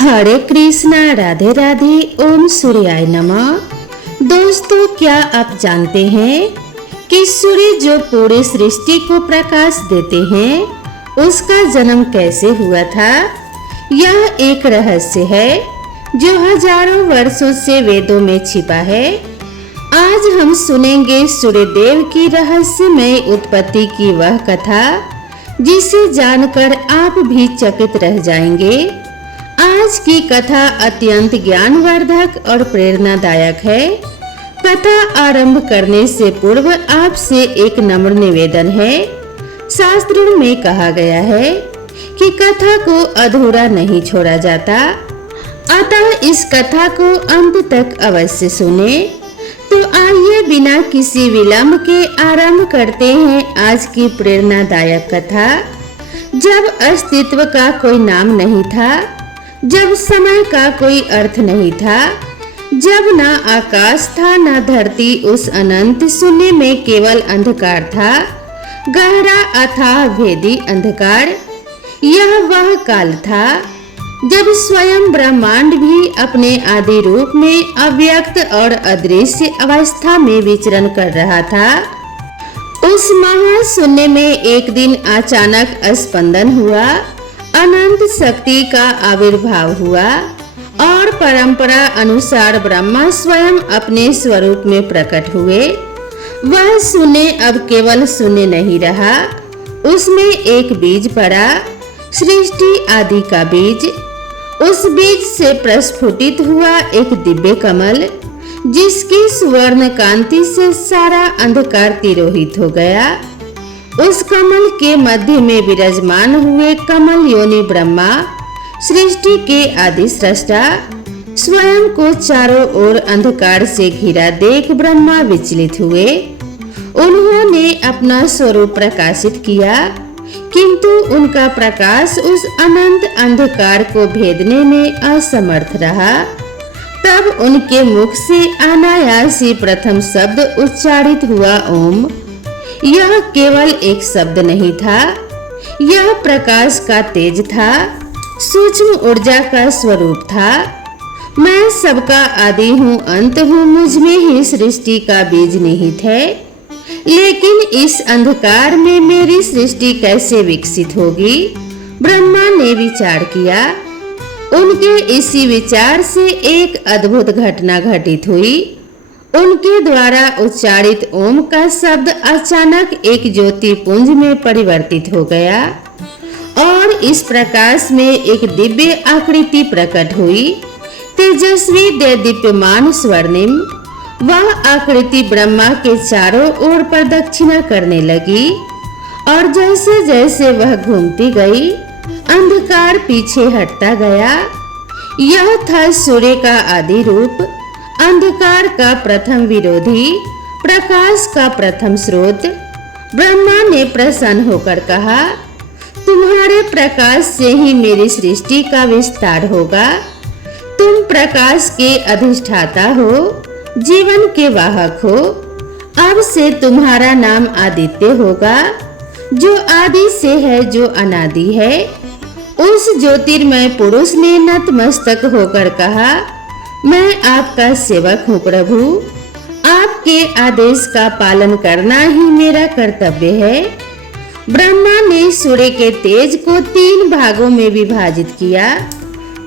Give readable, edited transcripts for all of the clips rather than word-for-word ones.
हरे कृष्णा, राधे राधे, ओम सूर्याय नमः। दोस्तों, क्या आप जानते हैं कि सूर्य जो पूरे सृष्टि को प्रकाश देते हैं, उसका जन्म कैसे हुआ था? यह एक रहस्य है जो हजारों वर्षों से वेदों में छिपा है। आज हम सुनेंगे सूर्य देव की रहस्यमय उत्पत्ति की वह कथा जिसे जानकर आप भी चकित रह जाएंगे। आज की कथा अत्यंत ज्ञानवर्धक और प्रेरणादायक है। कथा आरंभ करने से पूर्व आपसे एक नम्र निवेदन है। शास्त्रों में कहा गया है कि कथा को अधूरा नहीं छोड़ा जाता, अतः इस कथा को अंत तक अवश्य सुने। तो आइए बिना किसी विलंब के आरंभ करते हैं आज की प्रेरणादायक कथा। जब अस्तित्व का कोई नाम नहीं था, जब समय का कोई अर्थ नहीं था, जब न आकाश था न धरती, उस अनंत शून्य में केवल अंधकार था, गहरा अथाह भेदी अंधकार। यह वह काल था जब स्वयं ब्रह्मांड भी अपने आदि रूप में अव्यक्त और अदृश्य अवस्था में विचरण कर रहा था। उस महाशून्य में एक दिन अचानक स्पंदन हुआ, अनंत शक्ति का आविर्भाव हुआ और परंपरा अनुसार ब्रह्मा स्वयं अपने स्वरूप में प्रकट हुए। वह शून्य अब केवल शून्य नहीं रहा, उसमें एक बीज पड़ा, सृष्टि आदि का बीज। उस बीज से प्रस्फुटित हुआ एक दिव्य कमल, जिसकी सुवर्ण कांति से सारा अंधकार तिरोहित हो गया। उस कमल के मध्य में विराजमान हुए कमल योनि ब्रह्मा, सृष्टि के आदि सृष्टा। स्वयं को चारों ओर अंधकार से घिरा देख ब्रह्मा विचलित हुए। उन्होंने अपना स्वरूप प्रकाशित किया, किंतु उनका प्रकाश उस अनंत अंधकार को भेदने में असमर्थ रहा। तब उनके मुख से अनायास ही प्रथम शब्द उच्चारित हुआ, ओम। यह केवल एक शब्द नहीं था, यह प्रकाश का तेज था, सूक्ष्म ऊर्जा का स्वरूप था। मैं सबका आदि हूँ, अंत हूँ, मुझ में ही सृष्टि का बीज निहित है। लेकिन इस अंधकार में मेरी सृष्टि कैसे विकसित होगी? ब्रह्मा ने विचार किया। उनके इसी विचार से एक अद्भुत घटना घटित हुई। उनके द्वारा उच्चारित ओम का शब्द अचानक एक ज्योति पुंज में परिवर्तित हो गया और इस प्रकाश में एक दिव्य आकृति प्रकट हुई, तेजस्वी देदीप्यमान स्वर्णिम। वह आकृति ब्रह्मा के चारों ओर प्रदक्षिणा करने लगी और जैसे जैसे वह घूमती गई, अंधकार पीछे हटता गया। यह था सूर्य का आदि रूप, अंधकार का प्रथम विरोधी, प्रकाश का प्रथम स्रोत। ब्रह्मा ने प्रसन्न होकर कहा, तुम्हारे प्रकाश से ही मेरी सृष्टि का विस्तार होगा। तुम प्रकाश के अधिष्ठाता हो, जीवन के वाहक हो। अब से तुम्हारा नाम आदित्य होगा, जो आदि से है, जो अनादि है। उस ज्योतिर्मय पुरुष ने नतमस्तक होकर कहा, मैं आपका सेवक हूँ प्रभु, आपके आदेश का पालन करना ही मेरा कर्तव्य है। ब्रह्मा ने सूर्य के तेज को 3 भागों में विभाजित किया।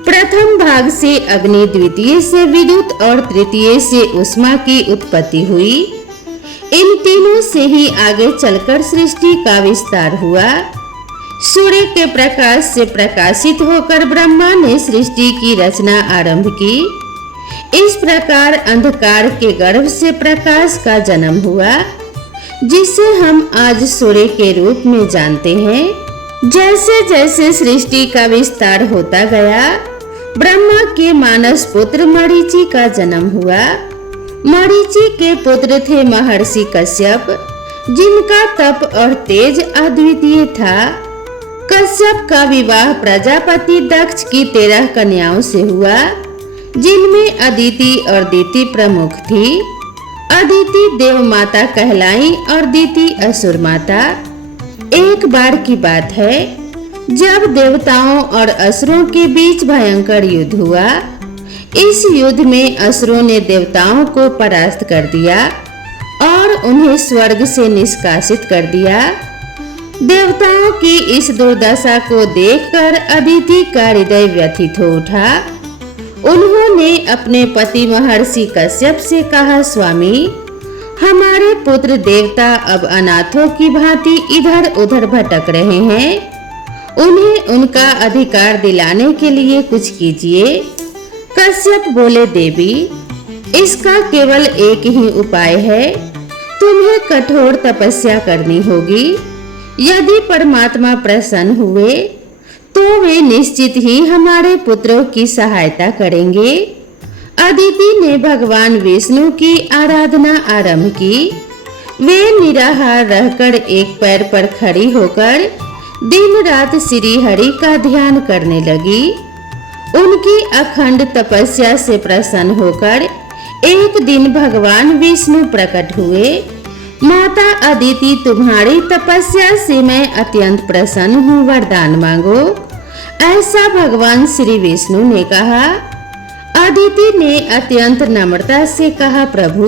प्रथम भाग से अग्नि, द्वितीय से विद्युत और तृतीय से उष्मा की उत्पत्ति हुई। इन तीनों से ही आगे चलकर सृष्टि का विस्तार हुआ। सूर्य के प्रकाश से प्रकाशित होकर ब्रह्मा ने सृष्टि की रचना आरंभ की। इस प्रकार अंधकार के गर्भ से प्रकाश का जन्म हुआ, जिसे हम आज सूर्य के रूप में जानते हैं। जैसे जैसे सृष्टि का विस्तार होता गया, ब्रह्मा के मानस पुत्र मरीचि का जन्म हुआ। मरीचि के पुत्र थे महर्षि कश्यप, जिनका तप और तेज अद्वितीय था। कश्यप का विवाह प्रजापति दक्ष की 13 कन्याओं से हुआ, जिनमें अदिति और दिति प्रमुख थी। अदिति देव माता कहलाई और दिति असुर माता। एक बार की बात है, जब देवताओं और असुरों के बीच भयंकर युद्ध हुआ। इस युद्ध में असुरों ने देवताओं को परास्त कर दिया और उन्हें स्वर्ग से निष्कासित कर दिया। देवताओं की इस दुर्दशा को देखकर अदिति का हृदय व्यथित हो उठा। उन्होंने अपने पति महर्षि कश्यप से कहा, स्वामी, हमारे पुत्र देवता अब अनाथों की भांति इधर उधर भटक रहे हैं। उन्हें उनका अधिकार दिलाने के लिए कुछ कीजिए। कश्यप बोले, देवी, इसका केवल एक ही उपाय है। तुम्हें कठोर तपस्या करनी होगी। यदि परमात्मा प्रसन्न हुए तो वे निश्चित ही हमारे पुत्रों की सहायता करेंगे। अदिति ने भगवान विष्णु की आराधना आरंभ की। वे निराहार रहकर एक पैर पर खड़ी होकर दिन रात श्री हरि का ध्यान करने लगी। उनकी अखंड तपस्या से प्रसन्न होकर एक दिन भगवान विष्णु प्रकट हुए। माता अदिति, तुम्हारी तपस्या से मैं अत्यंत प्रसन्न हूँ, वरदान मांगो। ऐसा भगवान श्री विष्णु ने कहा। अदिति ने अत्यंत नम्रता से कहा, प्रभु,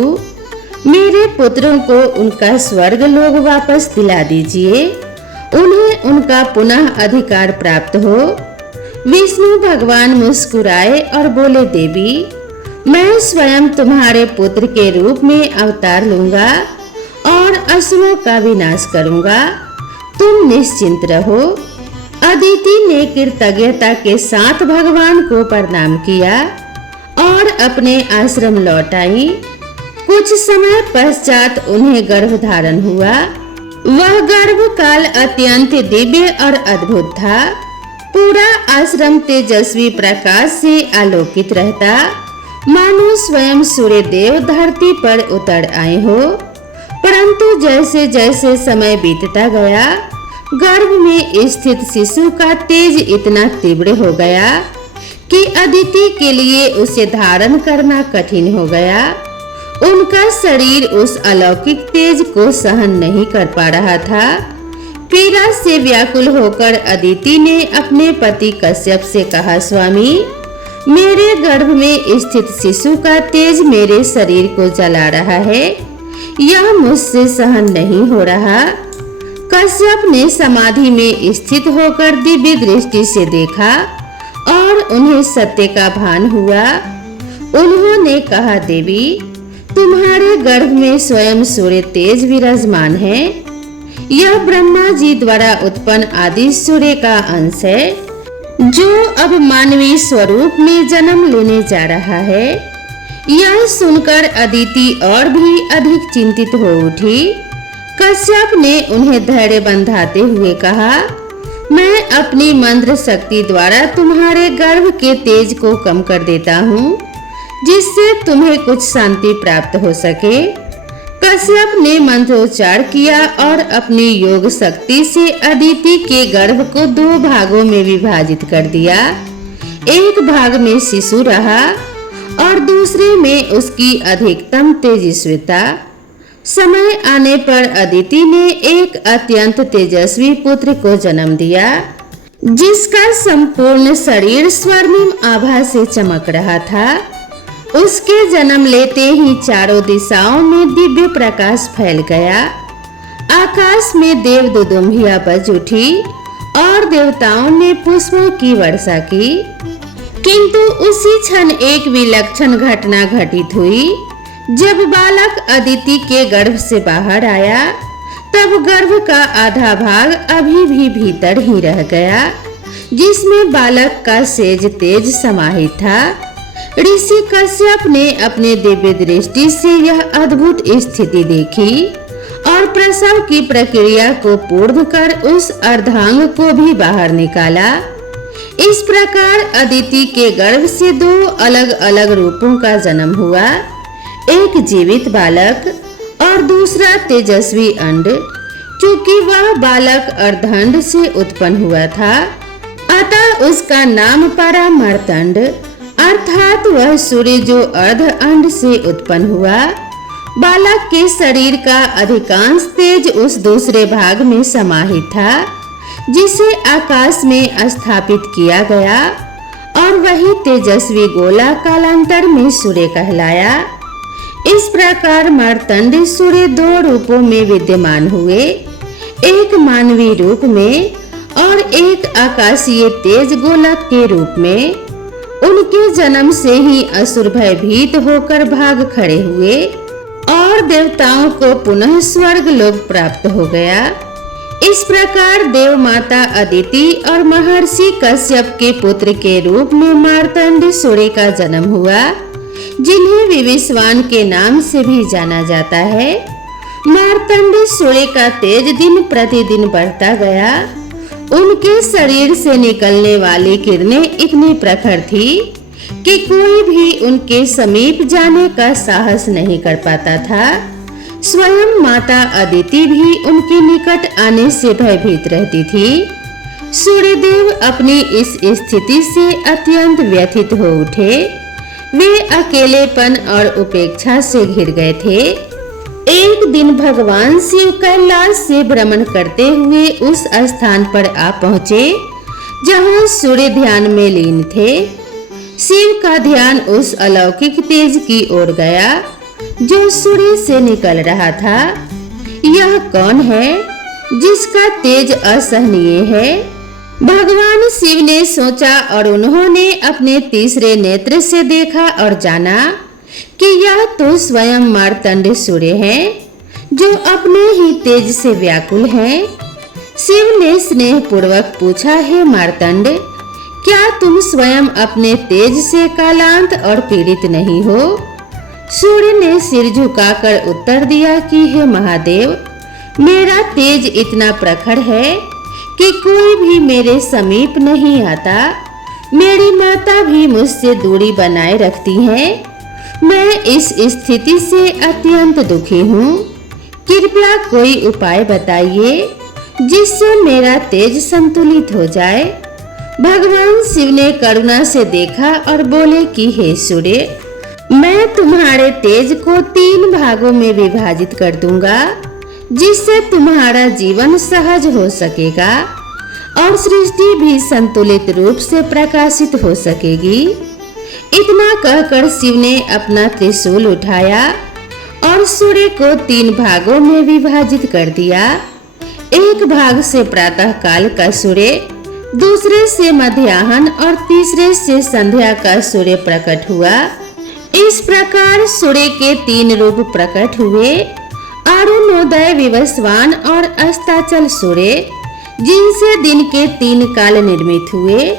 मेरे पुत्रों को उनका स्वर्ग लोक वापस दिला दीजिए। उन्हें उनका पुनः अधिकार प्राप्त हो। विष्णु भगवान मुस्कुराए और बोले, देवी, मैं स्वयं तुम्हारे पुत्र के रूप में अवतार लूंगा और असुरों का विनाश करूंगा। तुम निश्चिंत रहो। अदिति ने कृतज्ञता के साथ भगवान को प्रणाम किया और अपने आश्रम लौट आई। कुछ समय पश्चात उन्हें गर्भ धारण हुआ। वह गर्भकाल अत्यंत दिव्य और अद्भुत था। पूरा आश्रम तेजस्वी प्रकाश से आलोकित रहता, मानो स्वयं सूर्य देव धरती पर उतर आए हो। परंतु जैसे जैसे समय बीतता गया, गर्भ में स्थित शिशु का तेज इतना तीव्र हो गया कि अदिति के लिए उसे धारण करना कठिन हो गया। उनका शरीर उस अलौकिक तेज को सहन नहीं कर पा रहा था। पीड़ा से व्याकुल होकर अदिति ने अपने पति कश्यप से कहा, स्वामी, मेरे गर्भ में स्थित शिशु का तेज मेरे शरीर को जला रहा है। यह मुझसे सहन नहीं हो रहा। कश्यप ने समाधि में स्थित होकर दिव्य दृष्टि से देखा और उन्हें सत्य का भान हुआ। उन्होंने कहा, देवी, तुम्हारे गर्भ में स्वयं सूर्य तेज विराजमान है। यह ब्रह्मा जी द्वारा उत्पन्न आदि सूर्य का अंश है, जो अब मानवीय स्वरूप में जन्म लेने जा रहा है। यह सुनकर अदिति और भी अधिक चिंतित हो उठी। कश्यप ने उन्हें धैर्य बंधाते हुए कहा, मैं अपनी मंत्र शक्ति द्वारा तुम्हारे गर्भ के तेज को कम कर देता हूँ, जिससे तुम्हें कुछ शांति प्राप्त हो सके। कश्यप ने मंत्रोच्चार किया और अपनी योग शक्ति से अदिति के गर्भ को 2 भागों में विभाजित कर दिया। एक भाग में शिशु रहा और दूसरे में उसकी अधिकतम तेजस्विता। समय आने पर अदिति ने एक अत्यंत तेजस्वी पुत्र को जन्म दिया, जिसका संपूर्ण शरीर स्वर्णिम आभा से चमक रहा था। उसके जन्म लेते ही चारों दिशाओं में दिव्य प्रकाश फैल गया। आकाश में देव दुदुम्बियां बज उठी और देवताओं ने पुष्पों की वर्षा की। किंतु उसी क्षण एक विलक्षण घटना घटित हुई। जब बालक अदिति के गर्भ से बाहर आया, तब गर्भ का आधा भाग अभी भी भीतर ही रह गया, जिसमें बालक का सेज तेज समाहित था। ऋषि कश्यप ने अपने दिव्य दृष्टि से यह अद्भुत स्थिति देखी और प्रसव की प्रक्रिया को पूर्ण कर उस अर्धांग को भी बाहर निकाला। इस प्रकार अदिति के गर्भ से 2 अलग अलग रूपों का जन्म हुआ, एक जीवित बालक और दूसरा तेजस्वी अंड। चूंकि वह बालक अर्धअंड से उत्पन्न हुआ था, अतः उसका नाम परामर्तंड, अर्थात वह सूर्य जो अर्ध अंड से उत्पन्न हुआ। बालक के शरीर का अधिकांश तेज उस दूसरे भाग में समाहित था, जिसे आकाश में स्थापित किया गया, और वही तेजस्वी गोला कालांतर में सूर्य कहलाया। इस प्रकार मार्तंड सूर्य दो रूपों में विद्यमान हुए, एक मानवीय रूप में और एक आकाशीय तेज गोलक के रूप में। उनके जन्म से ही असुर भयभीत होकर भाग खड़े हुए और देवताओं को पुनः स्वर्ग लोक प्राप्त हो गया। इस प्रकार देव माता अदिति और महर्षि कश्यप के पुत्र के रूप में मार्तंड सूर्य का जन्म हुआ, जिन्हें विविस्वान के नाम से भी जाना जाता है। मार्तंड सूर्य का तेज दिन प्रतिदिन बढ़ता गया। उनके शरीर से निकलने वाली किरणें इतनी प्रखर थी कि कोई भी उनके समीप जाने का साहस नहीं कर पाता था। स्वयं माता अदिति भी उनके निकट आने से भयभीत रहती थी। सूर्यदेव अपनी इस स्थिति से अत्यंत व्यथित हो उठे। वे अकेलेपन और उपेक्षा से घिर गए थे। एक दिन भगवान शिव कैलाश से भ्रमण करते हुए उस स्थान पर आ पहुँचे जहाँ सूर्य ध्यान में लीन थे। शिव का ध्यान उस अलौकिक तेज की ओर गया जो सूर्य से निकल रहा था। यह कौन है जिसका तेज असहनीय है? भगवान शिव ने सोचा और उन्होंने अपने तीसरे नेत्र से देखा और जाना कि यह तो स्वयं मार्तंड सूर्य हैं, जो अपने ही तेज से व्याकुल हैं। शिव ने स्नेह पूर्वक पूछा, हे मार्तंड, क्या तुम स्वयं अपने तेज से कालांत और पीड़ित नहीं हो? सूर्य ने सिर झुकाकर उत्तर दिया कि हे महादेव, मेरा तेज इतना प्रखर है कि कोई भी मेरे समीप नहीं आता। मेरी माता भी मुझसे दूरी बनाए रखती है। मैं इस स्थिति से अत्यंत दुखी हूँ। कृपया कोई उपाय बताइए जिससे मेरा तेज संतुलित हो जाए। भगवान शिव ने करुणा से देखा और बोले कि हे सूर्य, मैं तुम्हारे तेज को 3 भागों में विभाजित कर दूंगा, जिससे तुम्हारा जीवन सहज हो सकेगा और सृष्टि भी संतुलित रूप से प्रकाशित हो सकेगी। इतना कहकर शिव ने अपना त्रिशूल उठाया और सूर्य को 3 भागों में विभाजित कर दिया। एक भाग से प्रातः काल का सूर्य, दूसरे से मध्याह्न और तीसरे से संध्या का सूर्य प्रकट हुआ। इस प्रकार सूर्य के 3 रूप प्रकट हुए, अरुणोदय, विवस्वान और अस्ताचल सूर्य, जिनसे दिन के 3 काल निर्मित हुए।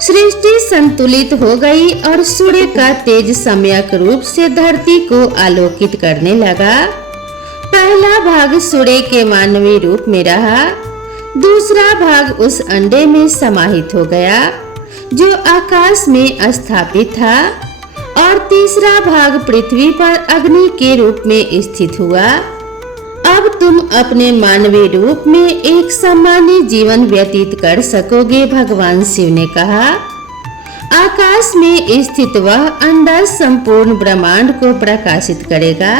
सृष्टि संतुलित हो गई और सूर्य का तेज सम्यक रूप से धरती को आलोकित करने लगा। पहला भाग सूर्य के मानवीय रूप में रहा, दूसरा भाग उस अंडे में समाहित हो गया जो आकाश में स्थापित था, और तीसरा भाग पृथ्वी पर अग्नि के रूप में स्थित हुआ। अब तुम अपने मानवीय रूप में एक सामान्य जीवन व्यतीत कर सकोगे, भगवान शिव ने कहा। आकाश में स्थित वह अंडा संपूर्ण ब्रह्मांड को प्रकाशित करेगा,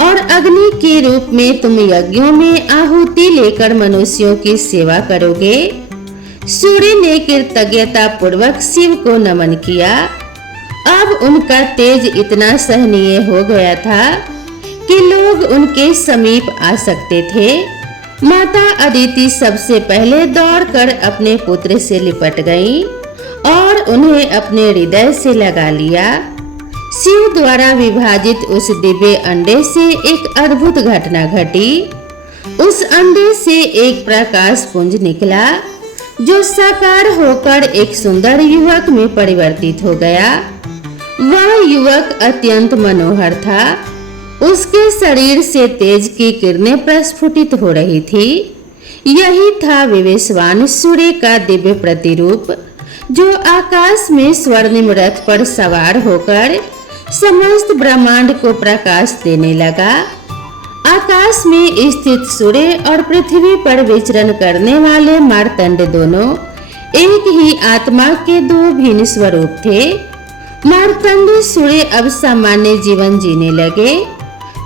और अग्नि के रूप में तुम यज्ञों में आहुति लेकर मनुष्यों की सेवा करोगे। सूर्य ने कृतज्ञता पूर्वक शिव को नमन किया। अब उनका तेज इतना सहनीय हो गया था कि लोग उनके समीप आ सकते थे। माता अदिति सबसे पहले दौड़कर अपने पुत्र से लिपट गईं और उन्हें अपने हृदय से लगा लिया। शिव द्वारा विभाजित उस दिव्य अंडे से एक अद्भुत घटना घटी। उस अंडे से एक प्रकाश पुंज निकला जो साकार होकर एक सुंदर युवक में परिवर्तित हो गया। वह युवक अत्यंत मनोहर था। उसके शरीर से तेज की किरणें प्रस्फुटित हो रही थी। यही था विवेशवान सूर्य का दिव्य प्रतिरूप, जो आकाश में स्वर्णिम रथ पर सवार होकर समस्त ब्रह्मांड को प्रकाश देने लगा। आकाश में स्थित सूर्य और पृथ्वी पर विचरण करने वाले मार्तंड दोनों एक ही आत्मा के 2 भिन्न स्वरूप थे। मार्तंड सूर्य अब सामान्य जीवन जीने लगे,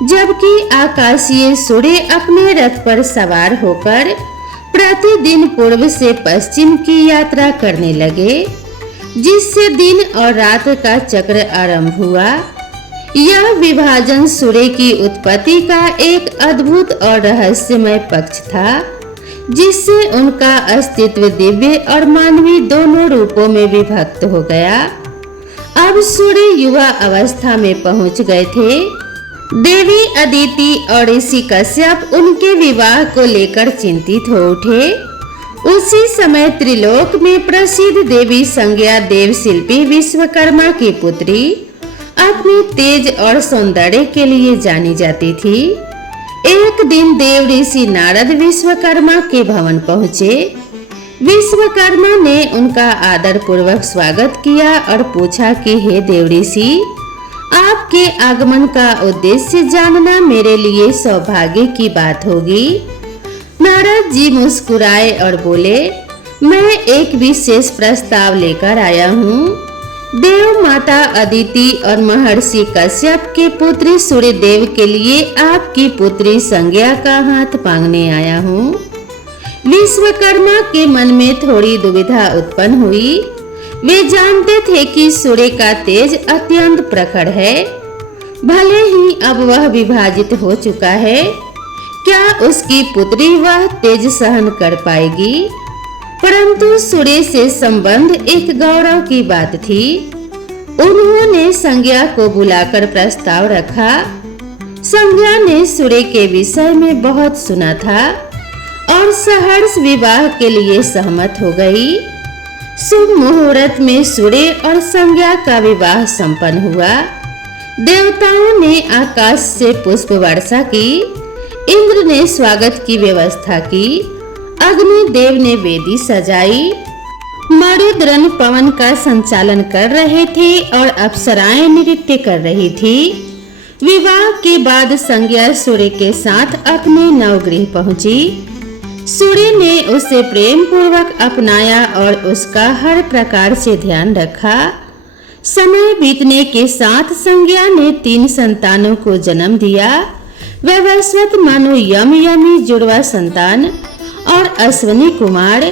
जबकि आकाशीय सूर्य अपने रथ पर सवार होकर प्रतिदिन पूर्व से पश्चिम की यात्रा करने लगे, जिससे दिन और रात का चक्र आरंभ हुआ। यह विभाजन सूर्य की उत्पत्ति का एक अद्भुत और रहस्यमय पक्ष था, जिससे उनका अस्तित्व दिव्य और मानवीय दोनों रूपों में विभक्त हो गया। अब सूर्य युवा अवस्था में पहुंच गए थे। देवी अदिति और ऋषि कश्यप उनके विवाह को लेकर चिंतित हो उठे। उसी समय त्रिलोक में प्रसिद्ध देवी संज्ञा देव शिल्पी विश्वकर्मा की पुत्री अपने तेज और सौंदर्य के लिए जानी जाती थी। एक दिन देव ऋषि नारद विश्वकर्मा के भवन पहुंचे। विश्वकर्मा ने उनका आदर पूर्वक स्वागत किया और पूछा कि हे देव ऋषि, आपके आगमन का उद्देश्य जानना मेरे लिए सौभाग्य की बात होगी। नारद जी मुस्कुराए और बोले, मैं एक विशेष प्रस्ताव लेकर आया हूँ। देव माता अदिति और महर्षि कश्यप के पुत्र सूर्यदेव के लिए आपकी पुत्री संज्ञा का हाथ मांगने आया हूँ। विश्वकर्मा के मन में थोड़ी दुविधा उत्पन्न हुई। वे जानते थे कि सूर्य का तेज अत्यंत प्रखर है। भले ही अब वह विभाजित हो चुका है, क्या उसकी पुत्री वह तेज सहन कर पाएगी? परंतु सूर्य से संबंध एक गौरव की बात थी। उन्होंने संज्ञा को बुलाकर प्रस्ताव रखा। संज्ञा ने सूर्य के विषय में बहुत सुना था और सहर्ष विवाह के लिए सहमत हो गई। शुभ मुहूर्त में सूर्य और संज्ञा का विवाह संपन्न हुआ। देवताओं ने आकाश से पुष्प वर्षा की, इंद्र ने स्वागत की व्यवस्था की, अग्नि देव ने वेदी सजाई, मरुद्रन पवन का संचालन कर रहे थे और अप्सराएं नृत्य कर रही थी। विवाह के बाद संज्ञा सूर्य के साथ अपने नवगृह पहुंची। सूर्य ने उसे प्रेम पूर्वक अपनाया और उसका हर प्रकार से ध्यान रखा। समय बीतने के साथ संज्ञा ने 3 संतानों को जन्म दिया। वैवस्वत मनु यमी जुड़वा संतान और अश्विनी कुमार।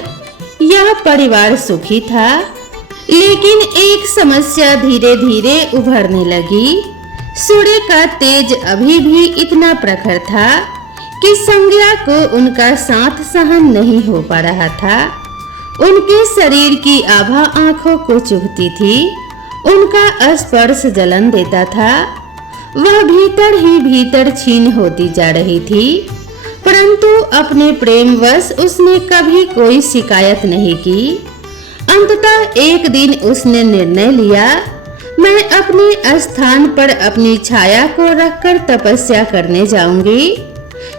यह परिवार सुखी था, लेकिन एक समस्या धीरे धीरे उभरने लगी। सूर्य का तेज अभी भी इतना प्रखर था कि संज्ञा को उनका साथ सहन नहीं हो पा रहा था। उनके शरीर की आभा आंखों को चुभती थी, उनका स्पर्श जलन देता था। वह भीतर ही भीतर क्षीण होती जा रही थी, परंतु अपने प्रेमवश उसने कभी कोई शिकायत नहीं की। अंततः एक दिन उसने निर्णय लिया, मैं अपने स्थान पर अपनी छाया को रखकर तपस्या करने जाऊंगी,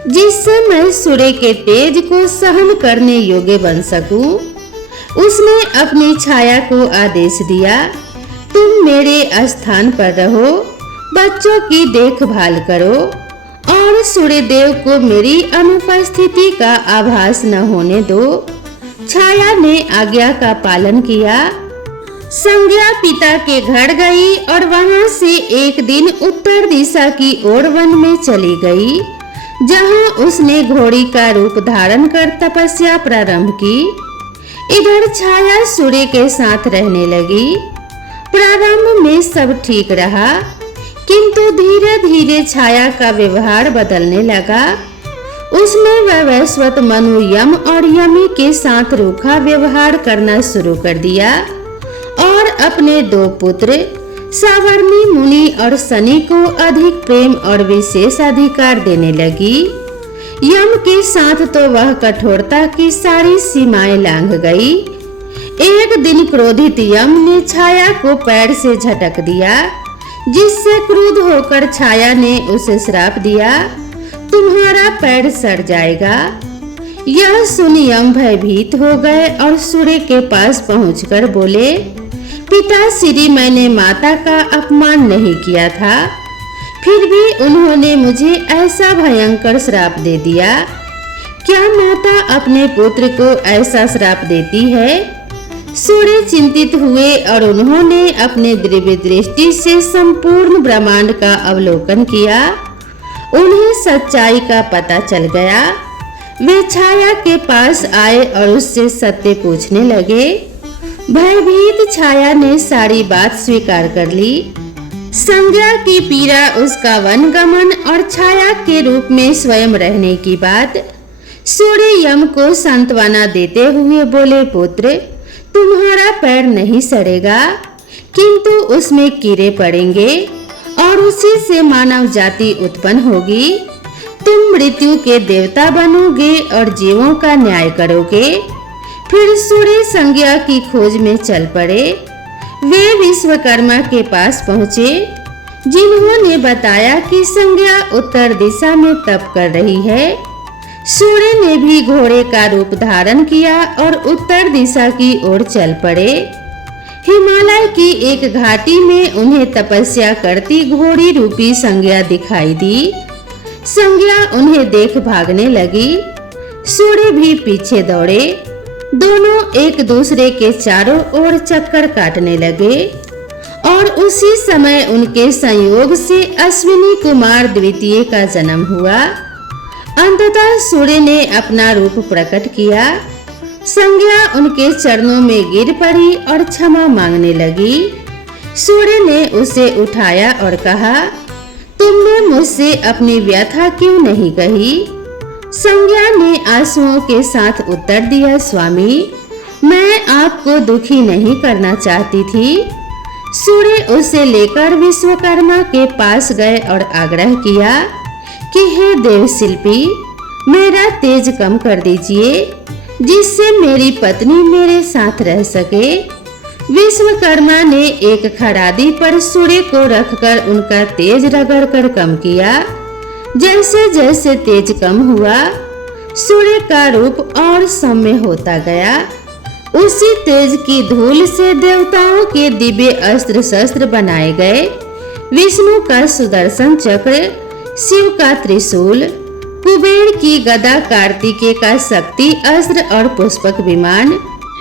जिससे मैं सूर्य के तेज को सहन करने योग्य बन सकूं। उसने अपनी छाया को आदेश दिया, तुम मेरे स्थान पर रहो, बच्चों की देखभाल करो और सूर्यदेव को मेरी अनुपस्थिति का आभास न होने दो। छाया ने आज्ञा का पालन किया। संज्ञा पिता के घर गई और वहां से एक दिन उत्तर दिशा की ओर वन में चली गई, जहां उसने घोड़ी का रूप धारण कर तपस्या प्रारंभ की। इधर छाया सूर्य के साथ रहने लगी। प्रारंभ में सब ठीक रहा, किंतु धीरे धीरे छाया का व्यवहार बदलने लगा। उसने वैवस्वत मनु यम और यमी के साथ रूखा व्यवहार करना शुरू कर दिया और अपने 2 पुत्र सावर्णी मुनि और शनि को अधिक प्रेम और विशेष अधिकार देने लगी। यम के साथ तो वह कठोरता की सारी सीमाएं लांघ गई। एक दिन क्रोधित यम ने छाया को पैर से झटक दिया, जिससे क्रुद्ध होकर छाया ने उसे श्राप दिया, तुम्हारा पैर सड़ जाएगा। यह सुन यम भयभीत हो गए और सूर्य के पास पहुंचकर बोले, पिता श्री, मैंने माता का अपमान नहीं किया था, फिर भी उन्होंने मुझे ऐसा भयंकर श्राप दे दिया। क्या माता अपने पुत्र को ऐसा श्राप देती है? सूर्य चिंतित हुए और उन्होंने अपने दिव्य दृष्टि से संपूर्ण ब्रह्मांड का अवलोकन किया। उन्हें सच्चाई का पता चल गया। वे छाया के पास आए और उससे सत्य पूछने लगे। भयभीत छाया ने सारी बात स्वीकार कर ली। संज्ञा की पीड़ा, उसका वनगमन और छाया के रूप में स्वयं रहने की बात। सूर्य यम को सांत्वना देते हुए बोले, पुत्र, तुम्हारा पैर नहीं सड़ेगा, किंतु उसमें कीड़े पड़ेंगे और उसी से मानव जाति उत्पन्न होगी। तुम मृत्यु के देवता बनोगे और जीवों का न्याय करोगे। फिर सूर्य संज्ञा की खोज में चल पड़े। वे विश्वकर्मा के पास पहुँचे, जिन्होंने बताया कि संज्ञा उत्तर दिशा में तप कर रही है। सूर्य ने भी घोड़े का रूप धारण किया और उत्तर दिशा की ओर चल पड़े। हिमालय की एक घाटी में उन्हें तपस्या करती घोड़ी रूपी संज्ञा दिखाई दी। संज्ञा उन्हें देख भागने लगी। सूर्य भी पीछे दौड़े। दोनों एक दूसरे के चारों ओर चक्कर काटने लगे और उसी समय उनके संयोग से अश्विनी कुमार द्वितीय का जन्म हुआ। अंततः सूर्य ने अपना रूप प्रकट किया। संज्ञा उनके चरणों में गिर पड़ी और क्षमा मांगने लगी। सूर्य ने उसे उठाया और कहा, तुमने मुझसे अपनी व्यथा क्यों नहीं कही? संज्ञा ने आंसुओं के साथ उत्तर दिया, स्वामी, मैं आपको दुखी नहीं करना चाहती थी। सूर्य उसे लेकर विश्वकर्मा के पास गए और आग्रह किया कि हे देवशिल्पी, मेरा तेज कम कर दीजिए, जिससे मेरी पत्नी मेरे साथ रह सके। विश्वकर्मा ने एक खरादी पर सूर्य को रखकर उनका तेज रगड़कर कम किया। जैसे जैसे तेज कम हुआ, सूर्य का रूप और सौम्य होता गया। उसी तेज की धूल से देवताओं के दिव्य अस्त्र शस्त्र बनाए गए। विष्णु का सुदर्शन चक्र, शिव का त्रिशूल, कुबेर की गदा, कार्तिकेय का शक्ति अस्त्र और पुष्पक विमान,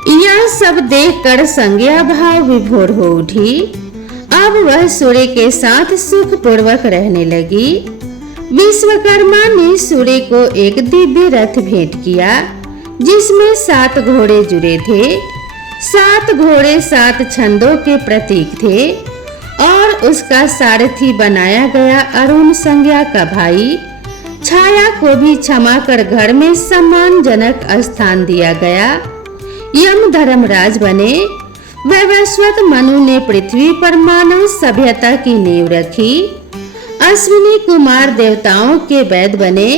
यह सब देखकर संज्ञा भाव विभोर हो उठी। अब वह सूर्य के साथ सुख पूर्वक रहने लगी। विश्वकर्मा ने सूर्य को एक दिव्य रथ भेंट किया, जिसमें 7 घोड़े जुड़े थे। 7 घोड़े 7 छंदों के प्रतीक थे और उसका सारथी बनाया गया अरुण संज्ञा का भाई। छाया को भी क्षमा कर घर में सम्मानजनक स्थान दिया गया। यम धर्मराज बने। वैवस्वत मनु ने पृथ्वी पर मानव सभ्यता की नींव रखी। अश्विनी कुमार देवताओं के वैद्य बने।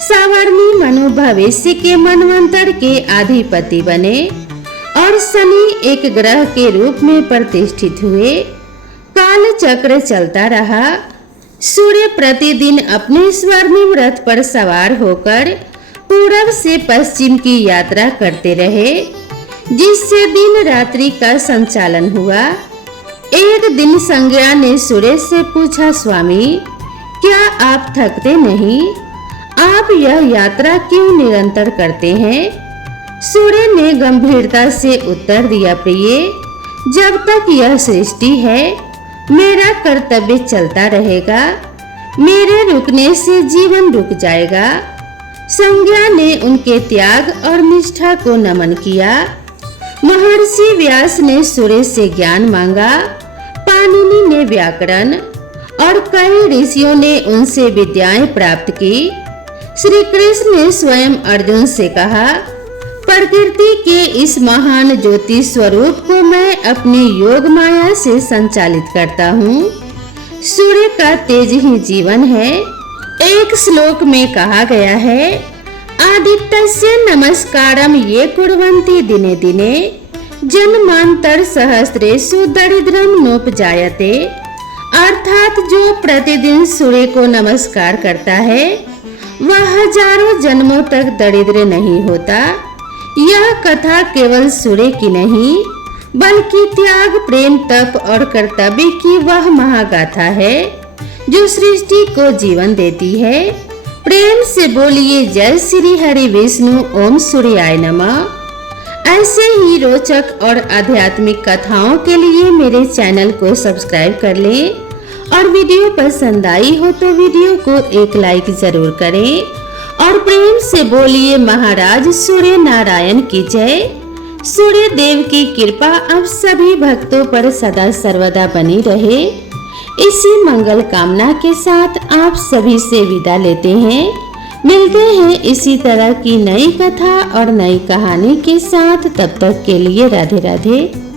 सावर्णी मनु भविष्य के मनवंतर के अधिपति बने और शनि एक ग्रह के रूप में प्रतिष्ठित हुए। काल चक्र चलता रहा। सूर्य प्रतिदिन अपने स्वर्णिम रथ पर सवार होकर पूरब से पश्चिम की यात्रा करते रहे, जिससे दिन रात्रि का संचालन हुआ। एक दिन संज्ञा ने सूर्य से पूछा, स्वामी, क्या आप थकते नहीं? आप यह यात्रा क्यों निरंतर करते हैं? सूर्य ने गंभीरता से उत्तर दिया, प्रिय, जब तक यह सृष्टि है, मेरा कर्तव्य चलता रहेगा। मेरे रुकने से जीवन रुक जाएगा। संज्ञा ने उनके त्याग और निष्ठा को नमन किया। महर्षि व्यास ने सूर्य से ज्ञान मांगा। पाणिनि ने व्याकरण और कई ऋषियों ने उनसे विद्याएं प्राप्त की। श्री कृष्ण ने स्वयं अर्जुन से कहा, प्रकृति के इस महान ज्योति स्वरूप को मैं अपनी योग माया से संचालित करता हूँ। सूर्य का तेज ही जीवन है। एक श्लोक में कहा गया है, आदित्यस्य नमस्कारम ये कुर्वन्ति दिने दिने जन्मांतर सहस्रेषु दरिद्रम नोपजायते। अर्थात जो प्रतिदिन सूर्य को नमस्कार करता है, वह हजारों जन्मों तक दरिद्र नहीं होता। यह कथा केवल सूर्य की नहीं, बल्कि त्याग, प्रेम, तप और कर्तव्य की वह महागाथा है जो सृष्टि को जीवन देती है। प्रेम से बोलिए जय श्री हरि विष्णु, ओम सूर्याय नमः। ऐसे ही रोचक और आध्यात्मिक कथाओं के लिए मेरे चैनल को सब्सक्राइब कर लें और वीडियो पसंद आई हो तो वीडियो को एक लाइक जरूर करें और प्रेम से बोलिए महाराज सूर्य नारायण की जय। सूर्य देव की कृपा अब सभी भक्तों पर सदा सर्वदा बनी रहे। इसी मंगल कामना के साथ आप सभी से विदा लेते हैं। मिलते हैं इसी तरह की नई कथा और नई कहानी के साथ। तब तक के लिए राधे राधे।